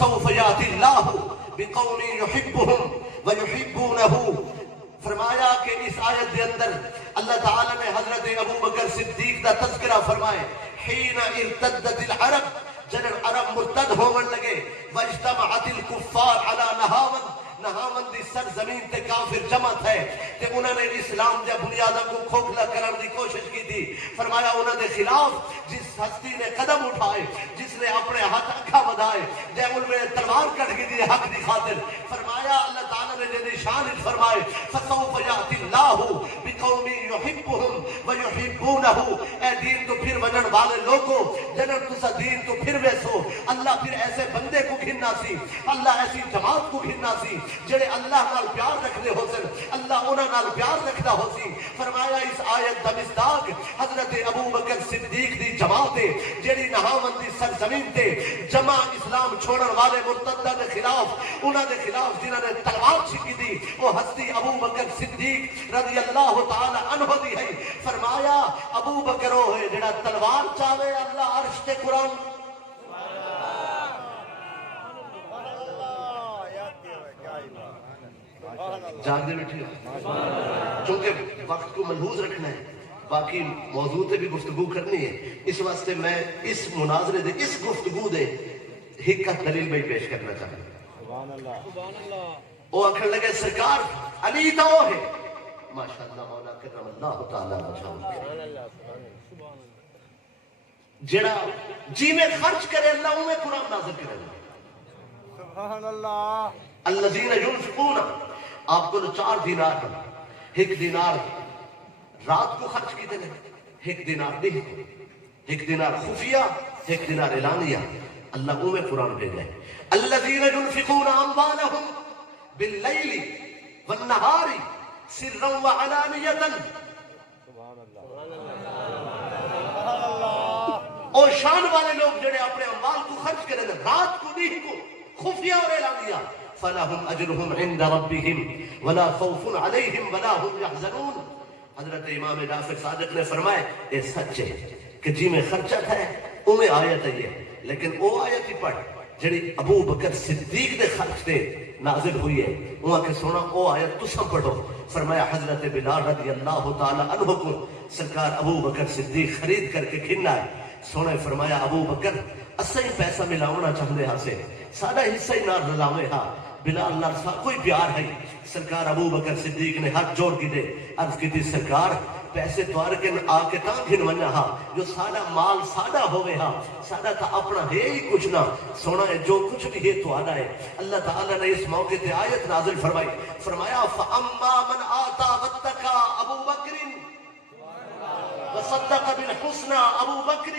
فسوف یاتی اللہ بقوم یحبهم ویحبونہ. فرمایا کہ اس آیت کے اندر اللہ تعالی نے حضرت ابو بکر صدیق کا تذکرہ فرمائے. حین ارتدت العرب، جب عرب مرتد ہونے لگے، واجتمعت الکفار علی نہاون، نہاون دی سرزمین تے کافر جمع تھے تے انہوں نے اسلام دے بنیادوں کو کھوکھلا کرنے دی کوشش کی تھی. فرمایا انہوں نے خلاف جس ہستی نے قدم اٹھائے، جس نے اپنے ہاتھ اکھا بدھائے، جے ان میں تلوار کٹ گئی دی حق دی خاطر، فرمایا اللہ تعالیٰ نے جے نشان فرمائے فسوف یاتی اللہ بقوم یحبهم ویحبونہ. اے دین تو پھر ونن والے لوگوں، جنہوں تسا دین تو پھر ویسو، اللہ پھر ایسے بندے کو گھننا سی، اللہ ایسی جماعت کو گھننا سی جڑے اللہ نال پیار رکھدے ہو سن، اللہ انہاں نال پیار رکھدا ہو سی. فرمایا اس آیت دا مصداق حضرت ابو بکر صدیق دی جماعت ہے جڑی نہاون دی سرزمین تے جمع اسلام چھوڑن والے مرتداں دے خلاف، انہاں دے خلاف جنہاں نے تلوار چھکی دی، وہ ہستی ابو بکر صدیق رضی اللہ تعالی عنہ دی ہے. فرمایا ابو بکر وہ ہے جڑا تلوار چاہے اللہ عرش تے قرآن. جاگ دے بیٹھے چونکہ وقت کو ملحوظ رکھنا ہے، باقی موضوع تے بھی گفتگو کرنی ہے. اس واسطے میں اس مناظرے دے اس گفتگو دے حقیقت دلیل میں پیش کرنا چاہتا ہوں. وہ آکھن لگے سرکار علی تو ہے، ماشاءاللہ مولا کرم اللہ تعالی بچاؤ، جڑا جی میں خرچ کرے اللہ میں قرآن نازل کرے. سبحان اللہ. الذین ينفقون، آپ کو 4 دینار ہیں، 1 دینار رات کو خرچ کی دیں، 1 دینار دن کو، 1 دینار خفیہ، 1 دینار اعلانیہ. اللہ میں قرآن بھیجا ہے الذین ينفقون اموالهم باللیل والنہار سرا وعلانیۃ. اور شان والے لوگ جڑے اپنے اموال کو خرچ کریں رات کو دن کو، خفیہ اور اعلانیہ. فَلَهُمْ أَجْرُهُمْ عِنْدَ رَبِّهِمْ وَلَا خَوْفٌ عَلَيْهِمْ وَلَا هُمْ يَحْزَنُونَ. حضرت امام جعفر صادق نے فرمائے یہ سچ ہے کہ جی میں خرچہ تھا میں آیت ہے یہ، لیکن وہ آیت ہی پڑھ جڑی ابو بکر صدیق دے خرچ تے نازل ہوئی ہے، وہاں کے سونا وہ آیت تسم پڑھو. فرمایا حضرت بلال رضی اللہ تعالی عنہ کو سرکار ابو بکر صدیق خرید کر کے کھنا ہے. سونا فرمایا ابو بکر اسا ہی پیسہ ملاونا چاہتے ہاں سے، سارا حصہ ہی نہ رلاوے ہاں، بلال نال سا کوئی پیار ہے. سرکار ابو بکر صدیق نے ہاتھ جوڑ کی دے عرض کی تھی سرکار پیسے توار کے آ کے تاں گھن منیا ہاں، جو سارا مال ساڈا ہوئے ہاں، ساڈا تا اپنا ہے ہی کچھ نہ. سونا ہے جو کچھ بھی ہے تو آنا ہے. اللہ تعالیٰ نے اس موقع تے آیت نازل فرمائی. فرمایا فَأَمَّا مَنْ آتَى وَاتَّقَى ابو بکر وصدق بالحسنى ابو بکر.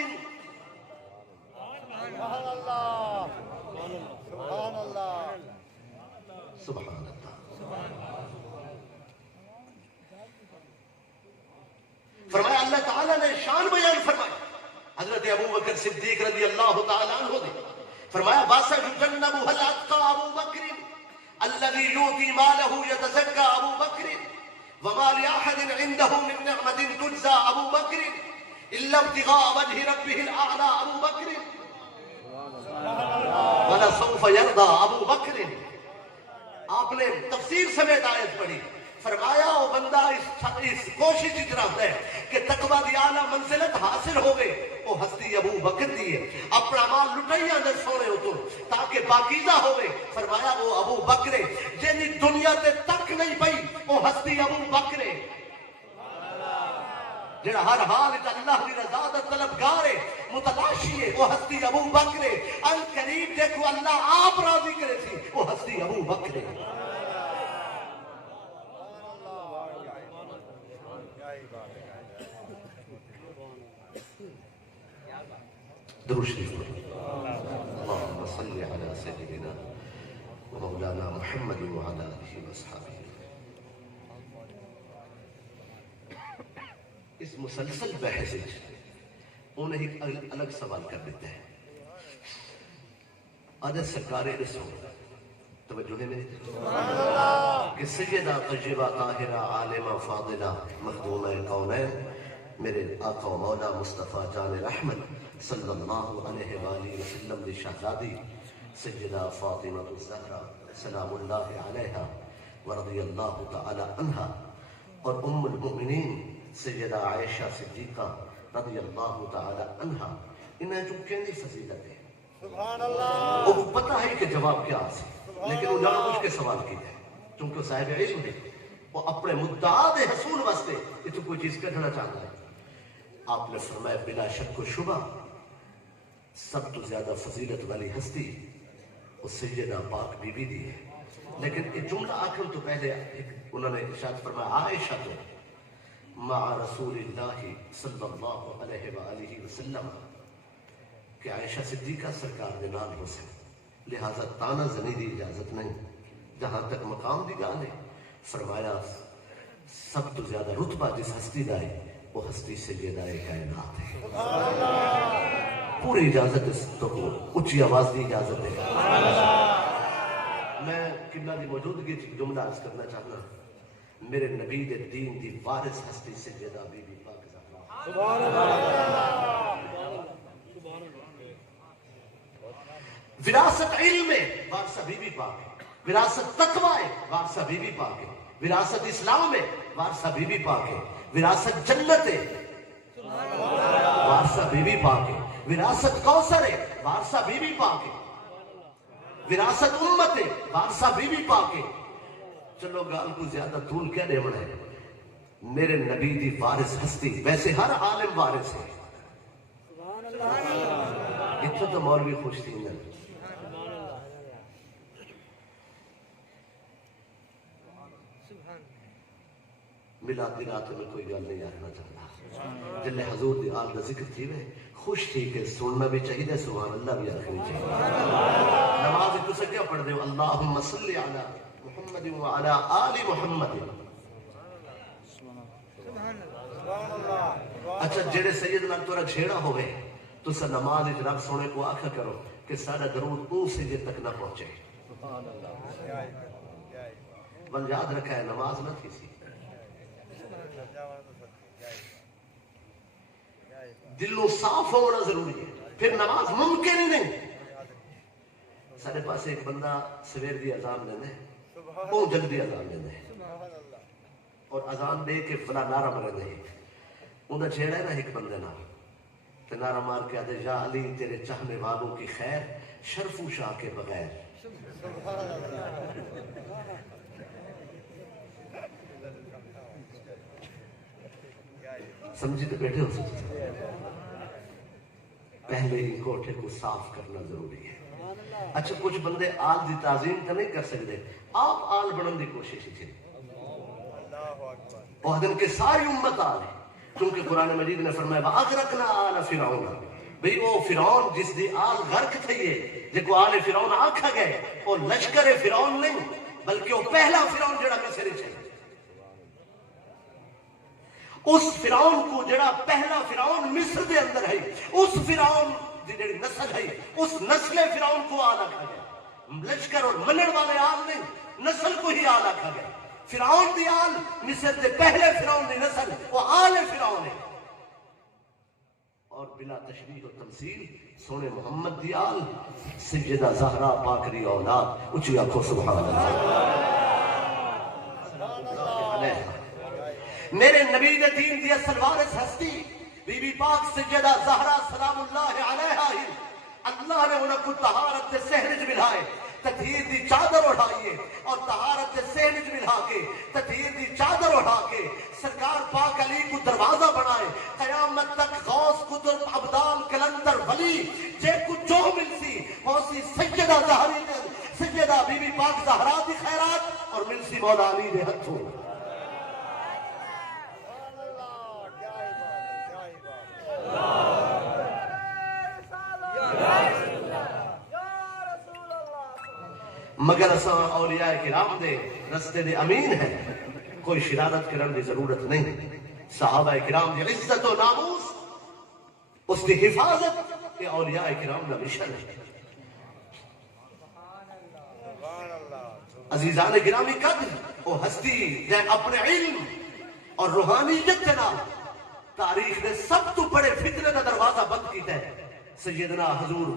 سبحان اللہ سبحان اللہ سبحان اللہ. فرمایا اللہ تعالیٰ نے شان بیان فرمائی حضرت ابو بکر صدیق رضی اللہ تعالیٰ عنہ نے. فرمایا وَسَيُجَنَّبُهَا الْأَتْقَى ابو بکر الَّذِي يُؤْتِي مَالَهُ يَتَزَكَّى ابو بکر وَمَا لِأَحَدٍ عِنْدَهُ مِنْ نِعْمَةٍ تُجْزَى ابو بکر إِلَّا ابْتِغَاءَ وَجْهِ رَبِّهِ الْأَعْلَى ابو بکر وَلَسَوْفَ يَرْضَى ابو بکر. آپ نے تفسیر سمیت آیت پڑھی. فرمایا وہ بندہ اس کوشش رہتا ہے کہ تقوی دی اعلیٰ منزلت حاصل ہوگے، وہ ہستی ابو بکر دی ہے. اپنا مال لٹائیاں دے سونے ہوتوں تاکہ پاکیزہ ہوئے. فرمایا وہ ابو بکر جنہی دنیا تے تک نہیں پئی، وہ ہستی ابو بکر جڑا ہر حال اللہ کی رضا دا طلبگار ہے، متلاشی ہے، وہ ہستی ابو بکر. ان قریب دیکھو اللہ آپ راضی کرے سی، وہ ہستی ابو بکر. درود شریف اللهم صل على سيدنا ومولانا محمد وعلى آله وصحبه. اس مسلسل بحث انہیں ایک الگ سوال کر دیتا ہے. آج سرکار رسول توجہ نے میری کہ سیدہ طیبہ طاہرہ عالمہ فاضلہ مخدومہ کونین میرے آقا و مولا مصطفیٰ جان رحمت صلی اللہ علیہ وآلہ وسلم دی شہزادی سیدہ فاطمہ الزہرا سلام اللہ علیہا ورضی اللہ تعالی عنہا اور ام المؤمنین سیدہ عائشہ صدیقہ رضی اللہ تعالی عنہا انہیں جو کہنی فضیلت ہے سبحان اللہ وہ پتہ ہے کہ جواب کیا آسی لیکن وہ جانا مجھ کے سوال کی ہے چونکہ صاحب علم ہے وہ اپنے مدعا دے حصول واسطے یہ تو کوئی چیز کہنا چاہتا ہے آپ نے فرمایا بلا شک و شبہ سب تو زیادہ فضیلت والی ہستی وہ سیدہ پاک بی بی دی ہے لیکن یہ جملہ آخر تو پہلے انہوں نے ارشاد فرمایا عائشہ تو مع رسول اللہ صلی اللہ علیہ وآلہ وسلم کہ عائشہ صدیقہ سرکار دے نال ہو سکے لہذا تانا زنی دی اجازت نہیں جہاں تک مقام دی گال ہے فرمایا سب تو زیادہ رتبہ جس ہستی دا ہے وہ ہستی سیدہ کائنات ہے پوری اجازت اس تو اچھی آواز دی اجازت ہے میں قبلہ دی موجودگی جملہ عرض کرنا چاہتا میرے نبی دے دین دی وارث ہستی سیدہ بی بی پاک زہرا سبحان اللہ وراثت علم ہے وارثہ بی بی پاک ہے وراثت تقوی ہے وارثہ بی بی پاک ہے وراثت اسلام ہے وارثہ بی بی پاک ہے وراثت جنت ہے وارثہ بی بی پاک ہے وراثت کوثر ہے وارثہ بی بی پاک ہے وراثت امت ہے وارثہ بی بی پاک ہے چلو گال کو زیادہ طول کیا دے بڑھے میرے نبی دی وارث ہستی ویسے ہر عالم وارث ہے اتنا تو مولوی خوش تھی نہیں میلاد دی رات میں کوئی گل نہیں آنا چاہتا جلے حضور دی آل دا ذکر تھی میں خوش تھی کہ سننا بھی چاہیے سبحان اللہ بھی آخری چاہیے نماز تو سے کیا پڑھ دے اللہم صلی علی محمد وعلی آل محمد اچھا جڑے سید نال تورا چھیڑا ہوئے تو سا نماز اچ رب سونے کو آکھا کرو کہ سارا درود اون سید تک نہ پہنچے بل یاد رکھا ہے نماز نہ تھی سی دلوں صاف ہونا ضروری ہے پھر نماز ممکن ہی نہیں سارے پاس ایک بندہ سویر دی اذان دینے بہت جلدی اذان دینے اور اذان دے کے فلا نعرہ مرے دے انہیں چھیڑا ہے نا ایک بندے نا تو نعرہ مار کے آدھے یا علی تیرے چاہنے والوں کی خیر شرف و شاہ کے بغیر سمجھی تو بیٹھے ہو سکتے پہلے ہی کوٹھے کو صاف کرنا ضروری ہے اچھا کچھ بندے آل دی تعظیم تو نہیں کر سکتے آپ آل بڑھن دی کوشش ہی تھی اور دن کے ساری امت آل ہے کیونکہ قرآن مجید نے فرمایا وَأَغْرَقْنَا آلَ فِرْعَوْنَ بھئی وہ فرعون جس دی آل غرق تھئیے جے کو آل فرعون آکھا گئے وہ لشکر فرعون نہیں بلکہ وہ پہلا فرعون جڑا مصر چھے اس فرعون کو جڑا پہلا فرعون مصر دے اندر ہے اس فرعون جڑی نسل ہے اس نسل فرعون کو آل آکھا گیا لشکر اور منن والے آل نہیں نسل کو ہی آل آکھا گیا فرعون دی آل مصر دے پہلے فرعون دی نسل وہ آل فرعون ہے اور بلا تشبیہ و تمثیل سونے محمد دی آل سیدہ زہرا پاکری اولاد اچھی آنکھوں سبحان اللہ میرے نبی نے دین دی اصل وارث ہستی بی بی پاک سیدہ زہرا سلام اللہ علیہا ہی اللہ نے انہیں کو طہارت دے سہنج ملائے تطہیر دی چادر اٹھائیے اور طہارت دے سہنج ملا کے تطہیر دی چادر اٹھا کے سرکار پاک علی کو دروازہ بنائے قیامت تک غوث قدر عبدال کلندر ولی جے کو جو ملسی موسی سیدہ زہری سیدہ بی بی پاک زہرا دی خیرات اور ملسی مولا علی دے ہتھوں مگر اساں اولیاء کرام دے رستے دے امین ہیں کوئی شرارت کرن دی ضرورت نہیں صحابہ کرام دی عزت و ناموس اس دی حفاظت یہ اولیاء کرام دا مشن ہے عزیزان گرامی قدر وہ ہستی جے اپنے علم اور روحانیت کے نام تاریخ نے سب تو بڑے فتنے کا دروازہ بند کیتا ہے سیدنا حضور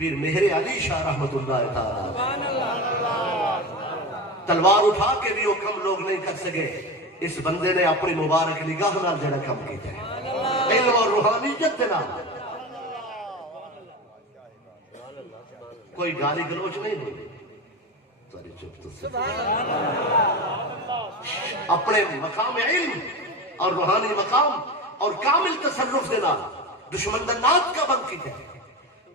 پیر مہر علی شاہ رحمت اللہ تعالی تلوار اٹھا کے بھی وہ کم لوگ نہیں کر سکے. اس بندے نے اپنی مبارک نگاہ نال جڑا کم کیتا ہے علم اور روحانیت دے نال. کوئی گالی گلوچ نہیں ہوئی. اپنے مقام علم اور روحانی مقام اور کامل تصرف دے نال دشمن دا نات کا بند کیتا ہے.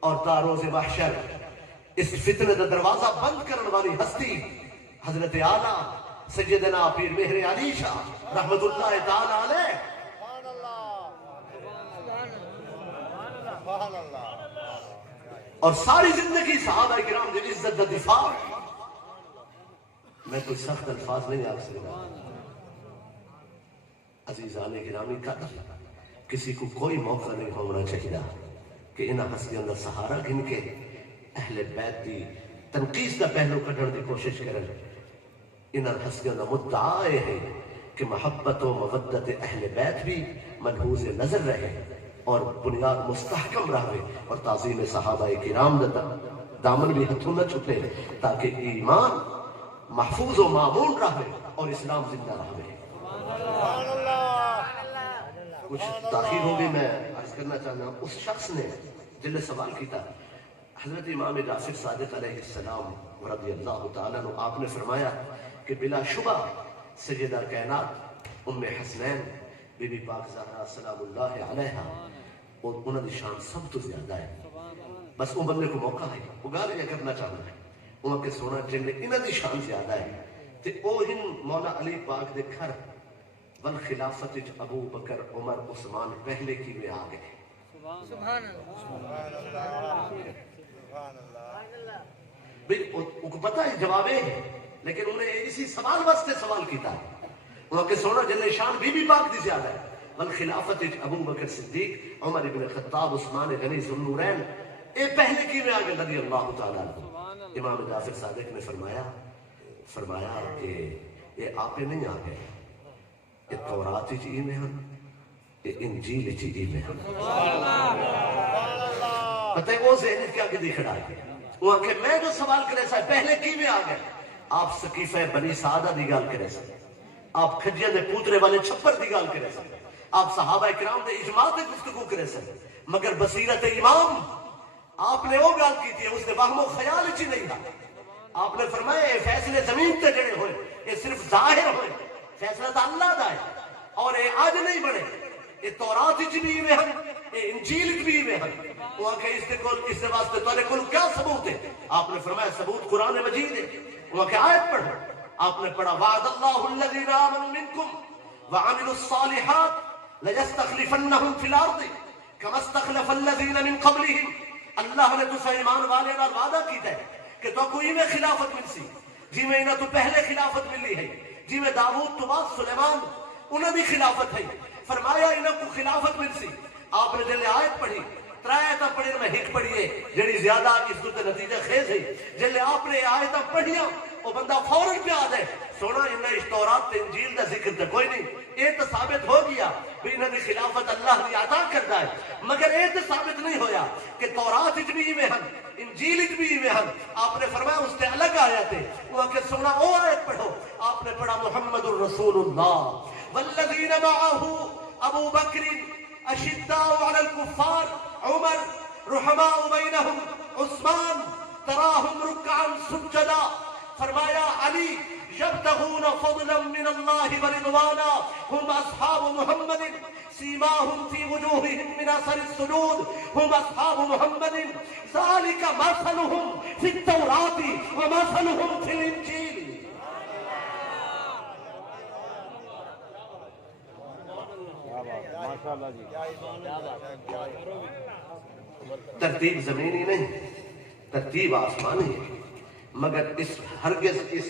اور تا روز محشر اس فتنے دا دروازہ بند کرن والی ہستی حضرت اعلیٰ سیدنا پیر مہر علی شاہ رحمت اللہ تعالی علیہ اور ساری زندگی صحابہ کرام دی عزت دا دفاع. میں کوئی سخت الفاظ نہیں آ سکتا. عزیزان گرامی قدر کسی کو کوئی موقع نہیں ہونا چاہیے کہ انہاں ہستیاں دا سہارا گن کے اہل بیت دی تنقیص دا پہلو کڈن دی کوشش کرن. انہاں ہستیاں دا مدعا ہے کہ محبت و مودت اہل بیت بھی ملحوظ نظر رہے اور بنیاد مستحکم رہے اور تعظیم صحابہ کرام دا دامن بھی ہتھوں نہ چھٹے تاکہ ایمان محفوظ و معمول رہے اور اسلام زندہ رہے. کچھ تاخیر ہو گئی. میں عرض کرنا چاہنا اس شخص نے جل سوال کیتا حضرت امام جعفر صادق علیہ السلام رضی اللہ تعالیٰ عنہ. آپ نے فرمایا کہ بلا شبہ سیدہ کائنات ام حسنین بی بی پاک زہرا سلام اللہ علیہا اور انہوں نے شان سب تو زیادہ ہے. بس وہ بندے کو موقع ہے وہ گالیاں کرنا چاہنا ہے انہوں کے سونا جن انہوں نے شان زیادہ ہے تے او ہن مولا علی پاک دے گھر بل خلافت ابو بکر عمر عثمان پہلے کی میں آ گئے. سبحان اللہ ان کو پتہ ہے جواب ہے لیکن انہیں اسی سوال واسطے سوال کیتا ہے. انہوں کے سونا جن شان بی بی پاک دی زیادہ ہے بل خلافت ابو بکر صدیق عمر ابن خطاب عثمان غنی ذو النورین اے پہلے کی میں آ گئے رضی اللہ تعالیٰ. امام جعفر صادق نے فرمایا کہ یہ آپ نہیں آ گئے یہ تورات چی میں ہم یہ انجیل چی میں ہم. پتہ ہے وہ ذہن کیا کہ دکھڑا ہے وہ کہ میں جو سوال کرے سا پہلے کی میں آ گئے. آپ سقیفہ بنی سعادہ دی گال کرے سا آپ کھجیاں دے پوترے والے چھپر دی گال کرے سا آپ صحابہ کرام دے اجماع دے گفتگو کرے سا مگر بصیرت امام آپ نے وہ گال کی تھی اس نے وہم و خیال چی نہیں تھا. آپ نے فرمایا یہ فیصلے زمین تے جڑے ہوئے یہ صرف ظاہر ہوئے فیصلہ تو اللہ دا ہے اور یہ آج نہیں بڑھے یہ تورات چ بھی میں ہم یہ انجیل بھی میں ہم. وہ کہ اس کے واسطے تمہارے کل کیا ثبوت ہے. آپ نے فرمایا ثبوت قرآن مجید ہے. وہ کہ آیت پڑھو آپ نے پڑھا وعد اللہ الذین آمنوا منکم وعملوا الصالحات لیستخلفنہم فی الارض کما استخلف الذین من قبلہم. اللہ نے تسا ایمان والے نال وعدہ کیتا ہے کہ تو کوئی میں خلافت مل سی جی میں انہاں تو پہلے خلافت ملی ہے جی میں داؤد تو بعد سلیمان انہاں دی خلافت ہے. فرمایا انہاں کو خلافت مل سی. آپ نے جلے آیت پڑھی ترائیتاں پڑھی میں ہک پڑھیے جڑی زیادہ اس تو نتیجہ خیز ہے. جلے آپ نے آیتاں پڑھیاں وہ بندہ فوراں پہ آ جائے سونا انہیں اس تورات تے انجیل دا ذکر تے کوئی نہیں. یہ تو ثابت ہو گیا کہ انہوں نے خلافت اللہ نے عطا کرتا ہے مگر یہ تو ثابت نہیں ہویا کہ تورات بھی میں ہم انجیل بھی میں ہم. آپ نے فرمایا اس سے الگ آیت ہے وہ کہ سونا وہ آیت پڑھو. آپ نے پڑھا محمد الرسول اللہ والذین معه ابو بکر اشداء علی الکفار عمر رحماء بینہم عثمان تراہم رکعا سجدا. فرمایا علی یبتغون فضلا من اللہ ورضوانا ہم اصحاب محمد سیماہم فی وجوہہم من اثر السجود ہم اصحاب محمد ذالک مثلہم فی التوراۃ ومثلہم فی الانجیل. ترتیب زمینی نہیں ترتیب آسمانی ہے مگر اس ہرگز اس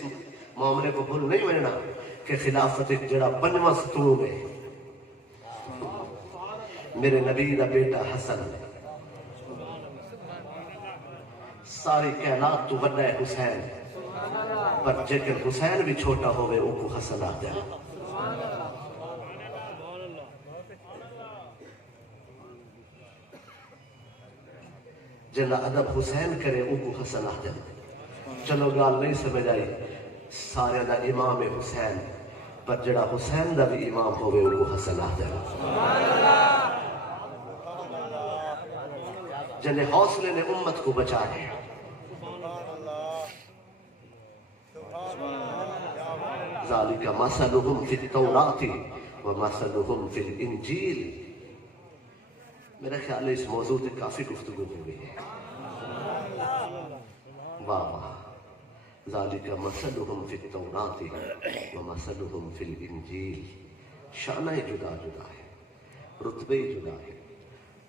معاملے کو بھول نہیں ہونا کہ خلافت جڑا پنجواں ستون ہے میرے نبی دا بیٹا حسن ساری کائنات تو بڑا ہے حسین پر جیکر حسین بھی چھوٹا ہوئے وہ کو حسن آتا ہے. جنہ ادب حسین کرے او کو حسن آدم. چلو گال نہیں سمجھ آئی. سارے دا امام حسین پر جڑا حسین دا بھی امام ہوئے او کو حسن آدم. جنہیں حوصلے نے امت کو بچا ہے. ذالک مثلہم فی التوراۃ ومثلہم فی الانجیل. میرا خیال ہے اس موضوع پہ کافی گفتگو ہو گئی ہے. واہ واہ. ذالک مثلہم فی التوراۃ ومثلہم فی الانجیل. شانہ جدا جدا ہے، رتبے جدا ہے،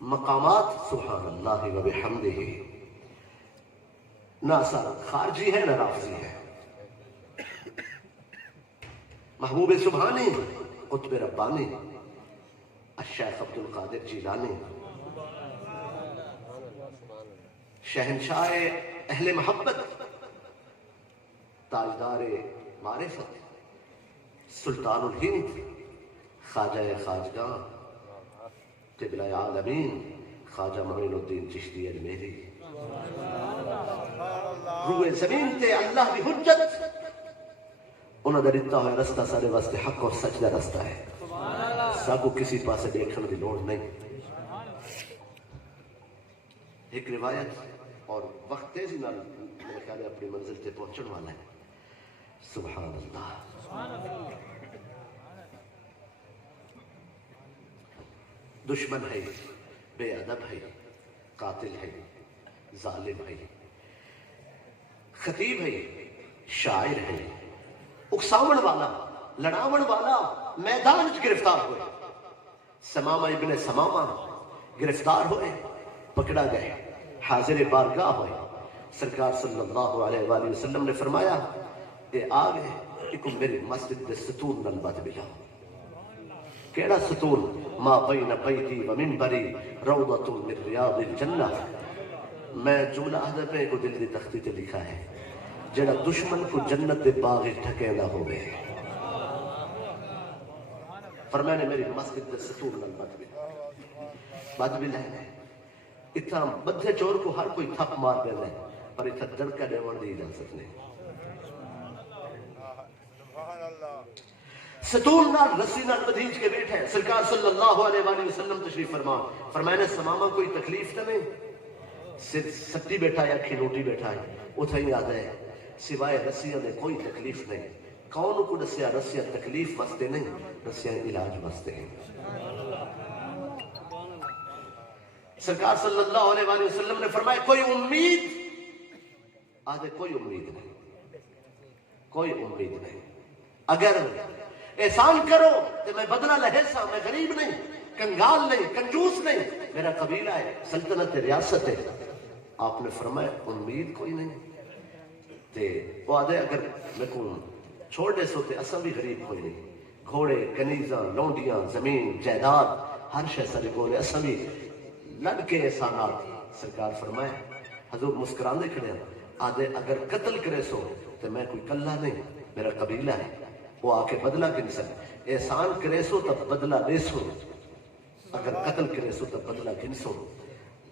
مقامات سبحان اللہ و بحمدہ. نہ سر خارجی ہے نہ رافضی ہے. محبوب سبحانی، قطب ربانی، الشیخ عبد القادر جیلانی، شہنشاہ اہل محبت، تاجدار معرفت، سلطان الہند، خواجہ خواجگاں، قبلہ عالمین خواجہ معین الدین چشتی اجمیری. روئے زمین تے اللہ بھی حجت انہوں نے دتا ہوئے رستہ سارے واسطے حق اور سچ دا رستہ ہے. ساکو کسی پاسے دیکھنے دی لوڑ نہیں. ایک روایت اور وقت تیزی نال میرے خیال ہے اپنی منزل تے پہنچن والا ہے. سبحان اللہ. دشمن ہے، بے ادب ہے، قاتل ہے، ظالم ہے، خطیب ہے، شاعر ہے، اکساون والا، لڑاون والا میدان گرفتار ہوئے. سمامہ ابن سمامہ گرفتار ہوئے، پکڑا گئے، حاضر بارگاہ ہوئے. سرکار صلی اللہ علیہ وآلہ وسلم نے فرمایا کہ آگے ایک میری مسجد دے ستون نال بات ملا. کیڑا ستون؟ ما بین بیتی و منبری روضۃ من ریاض الجنہ. میں جملہ ادب کو دل دی تختی تے لکھا ہے، جڑا دشمن کو جنت دے باغ ٹھکیندا ہوئے. فرمایا نے میری مسجد دے ستون نال بات ملا ہے. اتنا بدھے چور کو ہر کوئی تھپ مار دے ہے، پر اتنا دڑکا دیوان دی اجازت نہیں. ستون نال رسی نال بدھیج کے بیٹھے. سرکار صلی اللہ علیہ وآلہ وسلم تشریف فرمایا نے سمامہ کوئی تکلیف تو نہیں؟ سٹی بیٹھا ہے یا کھلوٹی بیٹھا ہے؟ اتھا ہی آدھا ہے سوائے رسیاں نے کوئی تکلیف نہیں. کون کو دسیا رسیاں تکلیف واسطے نہیں، رسیاں علاج واسطے ہیں. سرکار صلی اللہ علیہ وآلہ وسلم نے فرمایا کوئی امید؟ آدھے کوئی امید نہیں، کوئی امید نہیں. اگر احسان کرو تو میں بدلہ لہے سا. میں غریب نہیں، کنگال نہیں، کنجوس نہیں، میرا قبیلہ ہے، سلطنت ریاست ہے. آپ نے فرمایا امید کوئی نہیں. تے وہ آدھے اگر میں کو چھوڑ دے سو تے اساں بھی غریب کوئی نہیں. گھوڑے، کنیزاں، لونڈیاں، زمین، جائیداد، ہر شے سارے کولے، اساں بھی لڑ کے احسانات. سرکار فرمائے حضور مسکراندے کھڑے ہیں. آدھے اگر قتل کرے سو تو میں کوئی کلہ نہیں، میرا قبیلہ ہے. وہ آ کے بدلہ گن سکے. احسان کرے سو تب بدلہ لے سو، اگر قتل کرے سو تب بدلہ گن سو.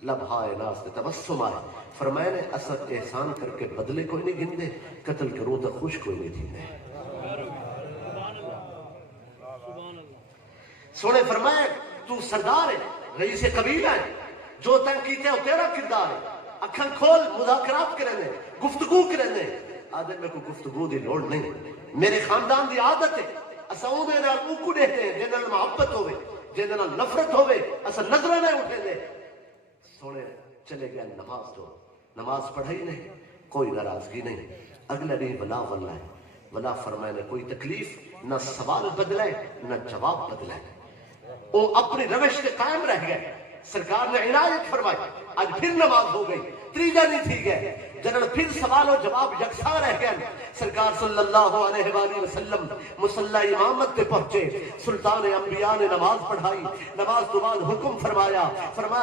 لبہائے ناس تے تبسم آئے. فرمایا نے اصل احسان کر کے بدلے کوئی نہیں گن دے، قتل کروں تو خوش کوئی نہیں تھی دے. سونے فرمایا تو سردار ہے، رئیس قبیلہ ہے، جو تن کیتے ہو تیرا کردار ہے. اکھاں کھول، مذاکرات کرنے، گفتگو کرنے. آدھے میں کو گفتگو دی لوڑ نہیں، میرے خاندان دی عادت ہے. اسا اودے نال اوکو دیتے ہیں جن نال محبت ہوئے، جن نال نفرت ہوئے اسا نظریں نہ اٹھے دے. سونے چلے گیا نماز دو. نماز پڑھائی نہیں، کوئی ناراضگی نہیں. اگلے دن ولا ولا ہے. ولا فرمائے نے کوئی تکلیف نہ، سوال بدلے نہ جواب بدلے. وہ اپنی روش کے قائم رہ گئے. سرکار نے عنایت فرمائی. آج پھر نماز ہو گئی، تیجا نہیں تھی گئے. جنہوں پھر سوال و جواب یکساں رہ گئے. سرکار صلی اللہ علیہ وآلہ وسلم مصلی امامت پہ پہنچے. سلطان انبیاء نے نماز پڑھائی. نماز تو بعد حکم فرمایا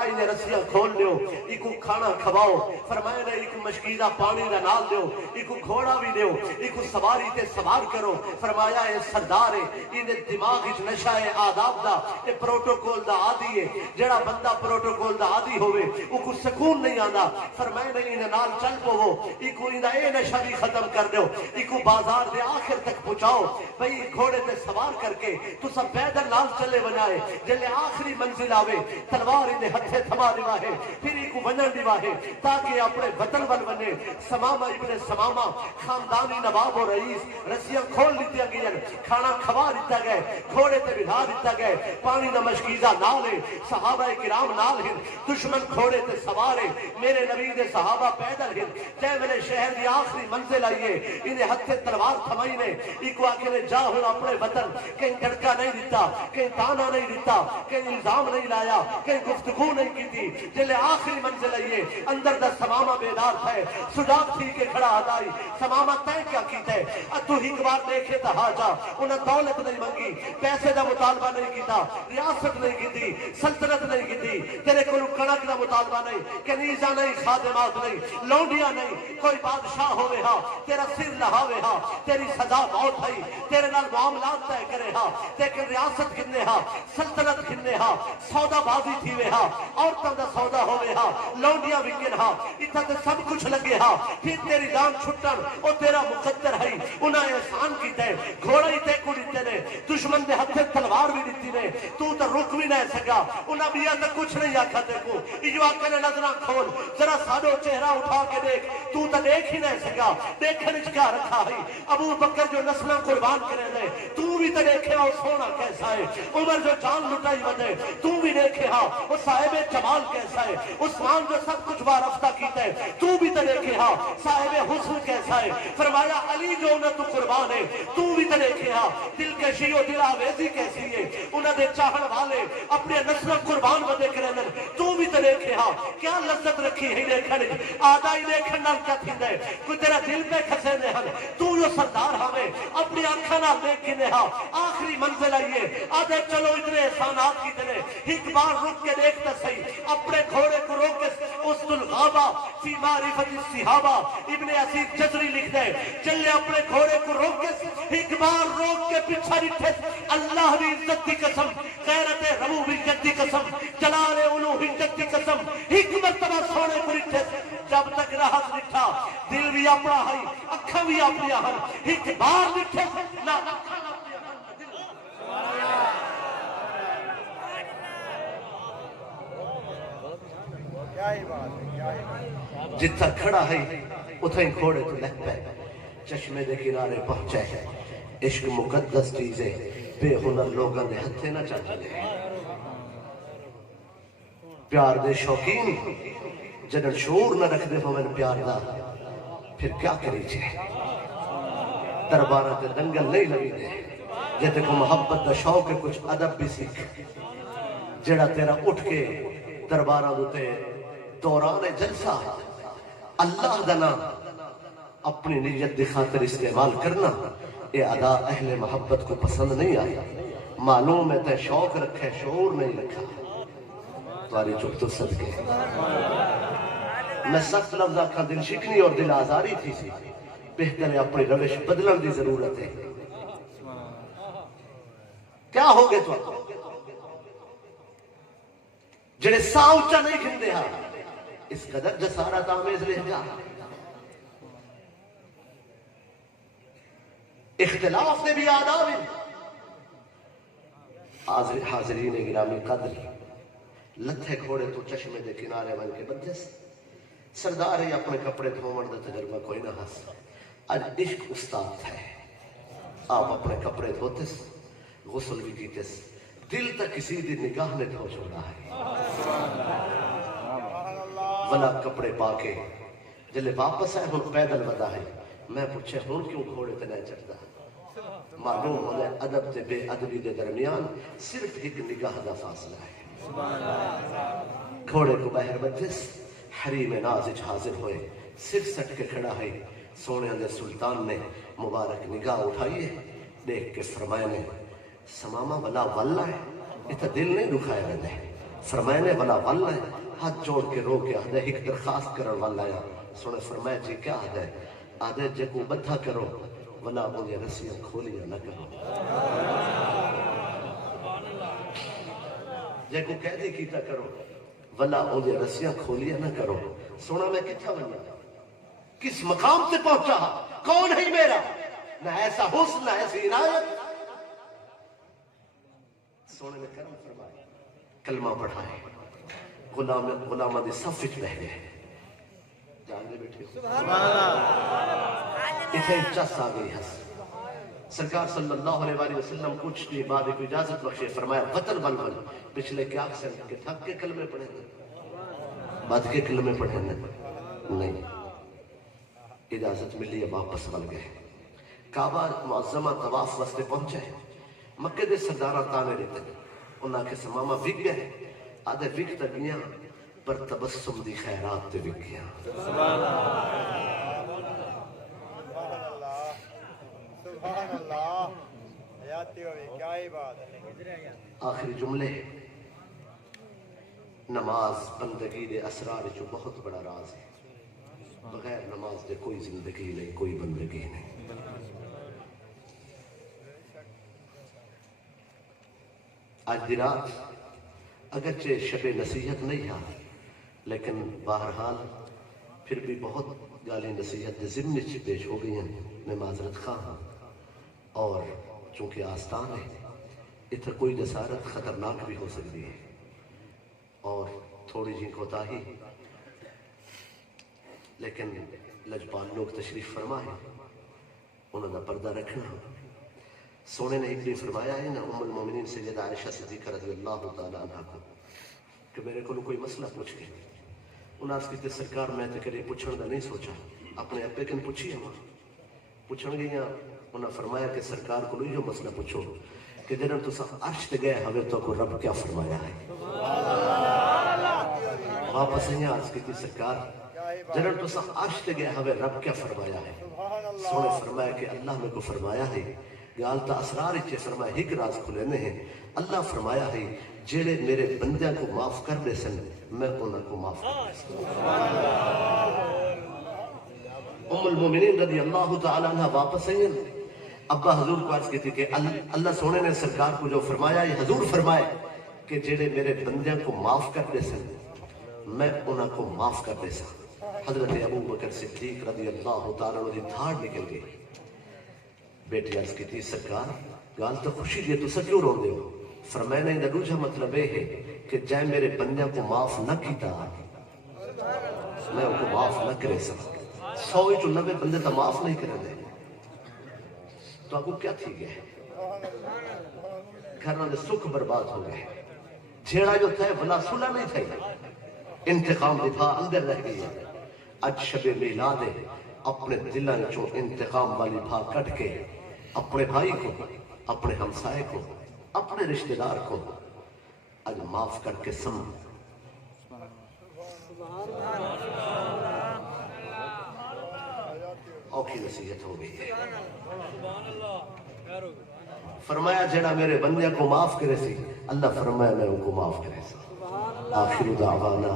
انہیں رسیاں کھول لیو, ایک کھانا کھواؤ. فرمایا نے ایک مشکیزہ پانی نہ نال دیو, ایک گھوڑا بھی دیو, ایک سواری تے سوار کرو. فرمایا اے سردار انہیں دماغ اچ نشہ ہے آداب دا, اے پروٹوکول دا عادی ہے. جڑا بندہ پروٹوکول دا عادی ہوئے وہ کو سکون نہیں آندا. فرمایا نہیں انہیں نال چل پوو, ایکو انہیں اے نشہ بھی ختم کر دیو, ایکو بازار دے آخر تک پہنچاؤ. بھئی گھوڑے تے سوار کر کے تو سب پیدل نال چلے بنائے. جلے آخری منزل آوے تلوار انہیں ہتھے تھما دیوا ہے, پھر ایکو ونن دیوا ہے تاکہ اپنے وطن ون بنے. سمامہ ابن سمامہ خاندانی نواب و رئیس, رسیاں کھول دیتیا گئیں, کھانا کھوا دیتا گئے, گھوڑے تے بٹھا دیتا گئے, پانی نہ مشکیزہ نال ہے, صحابہ کرام نال ہیں, دشمن گھوڑے تے سوار ہے, میرے نبی دے صحابہ پیدل ہیں. جے ویلے شہر دی آخری منزل آئیے انہیں ہتھے تلوار تھمائی نے, ایک آکے نے جا ہوں اپنے وطن, کہیں جھٹکا نہیں دیتا, کہیں تانا نہیں دیتا, کہیں الزام نہیں لایا, کہیں گفتگو نہیں کی تھی. جلے آخری منزل آئیے اندر دا سمامہ بیدار تھے, سجاق تھی کے کھڑا ہدائی. سمامہ تین کیا کی تھے, تو ایک بار دیکھے تا حاجہ, انہیں دولت نہیں منگی, پیسے دا مطالبہ نہیں کیتا, ریاست نہیں کی تھی, سلطنت نہیں کی تھی, تیرے کو کنک دا مطالبہ نہیں, کنیزہ نہیں, خادمات نہیں, لونڈیاں نہیں, کوئی بادشاہ ہوئے ہاں تیرا سر لہاوے ہاں, تیری سزا موت ہے, تیرے نال معاملات طے کرے ہاں, لیکن ریاست کنے ہاں, سلطنت کنے ہاں, سودا بازی تھی وے ہاں, عورتوں دا سودا ہوئے ہاں, لونڈیاں وکن ہاں, اتنا تے سب کچھ لگے ہاں, پھر تیری جان چھٹن او تیرا مقدر ہے. انہاں احسان کیتے, گھوڑا ہی تے کو دیتے نے, دشمن دے ہتھے تلوار بھی دیتی نے, تو تے رک بھی نہیں سکا. انہاں بھی تے کچھ نہیں آکھا تے کو, ایو آکھے نے نظراں کھول, ذرا ساڈو چہرہ اٹھا کے دیکھ, تو تے دیکھ ہی نہیں سکا. دیکھنے وچ کیا رکھا ہے, ابو بکر جو نسلاں قربان کرے نے, تو بھی تے دیکھے وہ سونا کیسا ہے. عمر جو جان لٹائی ودے, تو بھی دیکھے ہاں وہ صاحب جمال کیسا ہے. عثمان جو سب کچھ وارفتہ کیتا ہے, تو بھی تے دیکھے ہاں صاحب حسن کیسا ہے. فرمایا علی جو انہیں تو قربان ہے, تو بھی تے دیکھے ہاں دل کشی و دل آویزی کیسی ہے. انہیں دے چاہن والے اپنے نسل قربان ودے کرنے, تو بھی تے دیکھے ہاں کیا لذت رکھی ہے دیکھنے. آدھا ہی دیکھنے نال کیا تھیندا ہے, کوئی تیرا دل پہ کھسے نے ہن, تو جو سردار ہمیں اپنی آنکھاں نال دیکھے نے ہاں. آخری منزل آئیے, آدھے چلو اتنے احسانات کی دنے, ایک بار رک کے دیکھتا صحیح, اپنے گھوڑے کو روک کے. اسد الغابہ فی معرفت الصحابہ ابن اسیر جزری لکھ دے, چلے اپنے گھوڑے کو روک کے, ایک بار روک کے پیچھا رکھے. اللہ بھی عزت کی قسم, غیرت ربو بھی عزت کی قسم, جلال علو بھی عزت کی قسم, ایک مرتبہ سونے کو رکھے. جب تک راحت لکھا, دل بھی اپنا ہے, اکھاں بھی اپنی ہن, ایک بار لکھے نہ جتھا کھڑا ہے اتھیں گھوڑے تو لگ پہ, چشمے دے کنارے پہنچے. عشق مقدس چیزیں بے ہنر لوگاں دے ہتھے نہ چل چلے. پیار دے شوقین جنہاں شعور نہ رکھ دے ہوئن پیار دا, پھر کیا کری چھے. دربارہ تے دنگل نہیں لگی دے, جیتے کو محبت دا شوق ہے کچھ ادب بھی سیکھ. جڑا تیرا اٹھ کے دربارہ دوتے دوران جلسہ اللہ دا نام اپنی نیت دی خاطر استعمال کرنا, یہ ادا اہل محبت کو پسند نہیں آیا. معلوم ہے تے شوق رکھے, شعور نہیں رکھا. تمہاری چپ تو صدقے, میں سخت لفظ آکھا دل شکنی اور دل آزاری تھی سی, بہتر ہے اپنی روش بدلن دی ضرورت ہے. کیا ہو گئے تو جڑے ساؤچا نہیں کھندے ہاں, اس قدر جسارت آمیز لہجہ. اختلاف نے بھی آداب ہیں. حاضرین گرامی قدر, لتھے گھوڑے تو چشمے دے کنارے بن کے بدس, سردار ہی اپنے کپڑے دھومن دا تجربہ کوئی نہ ہس. اج عشق استاد ہے, آپ اپنے کپڑے دھوتس, غسل بھی کیتس, دل تک کسی دی نگاہ نے دھو چھوڑا ہے. ولا کپڑے پا کے جلے واپس آئے ہن پیدل ودا ہے. میں پوچھے ہن کیوں گھوڑے تے نہیں چڑھتا. معلوم ہونے ادب تے بے ادبی دے درمیان صرف ایک نگاہ دا فاصلہ ہے. گھوڑے کو باہر بدس, حریم ناز حاضر ہوئے سر سٹ کے کھڑا ہے سونے دے سلطان نے مبارک نگاہ اٹھائیے دیکھ کے فرمایا نے سماما ولا واللہ ہے اتنا دل نہیں دکھایا رہتا ہے فرمایا نے ولا واللہ ہے ہاتھ جوڑ کے رو کے آدھے ایک درخواست کرن والا ہے سونے فرمایا جی کیا آدھے آدھے جے کو بدھا کرو ولا مجھے رسیاں کھولیاں نہ کرو جے کو قیدی کیتا کرو ولا مجھے رسیاں کھولیاں نہ کرو سونا میں کتھا بنیا کس مقام سے پہنچا کون ہے میرا نہ ایسا حسن نہ ایسی عنایت سونے نے کرم فرمایا کلمہ پڑھائے غلامہ دی صف وچ بہ گئے جان دے بیٹھے سبحان اللہ اتنے چس آ گئی ہس سرکار صلی اللہ علیہ وآلہ وسلم کچھ دی بعد کو اجازت بخشے فرمایا وطن بلبل پچھلے کیا اکثر کہ تھک کے کلمے پڑھے بعد کے کلمے پڑھے نہیں اجازت ملی واپس بل گئے کعبہ معظمہ طواف واسطے پہنچے مکہ دے سردارہ تانے دیتے انہاں کے سمامہ وک گئے آدھے وک تگیاں پر تبسم دی خیرات تے وک گیا سبحان اللہ حیاتی ہوئی کیا ہی بات ہے آخری جملے نماز بندگی دے اسرار جو بہت بڑا راز ہے بغیر نماز دے کوئی زندگی نہیں کوئی بندگی نہیں آج دی رات اگرچہ شب نصیحت نہیں ہے لیکن بہرحال پھر بھی بہت گالی نصیحت دے ضمن چ پیش ہو گئی ہیں میں معذرت خواہ ہوں اور چونکہ آستان ہے اتنا کوئی جسارت خطرناک بھی ہو سکتی ہے اور تھوڑی جی کوتاہی لیکن لجپال لوگ تشریف فرمائے انہوں نے پردہ رکھنا سونے نے ایک بھی فرمایا ہے نا ام المومنین سیدہ عائشہ صدیقہ رضی اللہ تعالیٰ عنہ کو کہ میرے کو کوئی مسئلہ پوچھ گئے انہوں نے کہتے سرکار میں تے کرے پوچھن دا نہیں سوچا اپنے اپے کن پوچھی ہوا پوچھن گئیاں انہوں نے فرمایا کہ سرکار کو جو مسئلہ پوچھو کہ جنہوں تو سب عرش تے گئے ہوئے تو کو رب کیا فرمایا ہے واپس ہیں عرض کی تھی سرکار جنہوں تو سب عرش تے گئے ہوئے رب کیا فرمایا ہے سونے فرمایا کہ اللہ میں کو فرمایا ہے گالتا اسرار اچھے فرمایا ایک راز کھلے ہیں اللہ فرمایا ہے جیڑے میرے بندیاں کو معاف کر دے سن میں انہوں کو معاف کر دے سن ام المومنین رضی اللہ تعالیٰ عنہ واپس ہیں ابا حضور کو عرض کی تھی کہ اللہ سونے نے سرکار کو جو فرمایا یہ حضور فرمائے کہ جیڑے میرے بندیاں کو معاف کر دے سن میں انہوں کو معاف کر دے سن حضرت ابو بکر صدیق رضی اللہ تعالیٰ عنہ دھاڑ نکل گئی بیٹی عرض کی تھی سرکار گال تو خوشی دیئے تو سا کیوں رو دے ہو فرمائے نہیں دوجہ مطلب یہ ہے کہ جائے میرے بندیاں کو معاف نہ کیتا میں ان کو معاف نہ کرے سکتا 190 بندے تو معاف نہیں کرے دے تو آپ کو کیا تھی گئے گھرنا دے سکھ برباد ہو گئے جھیڑا جو تھے بلا سلا نہیں تھے انتقام دفاع اندر رہ گئی ہے اج شب میلاد اپنے دلوں چوں انتقام والی بھا کٹ کے اپنے بھائی کو اپنے ہمسائے کو اپنے رشتہ دار کو اج معاف کر کے سم اوکھی نصیحت ہو گئی فرمایا جڑا میرے بندیاں کو معاف کرے سی اللہ فرمایا میں ان کو معاف کرے سی آخر دعوانا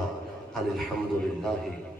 ان الحمدللہ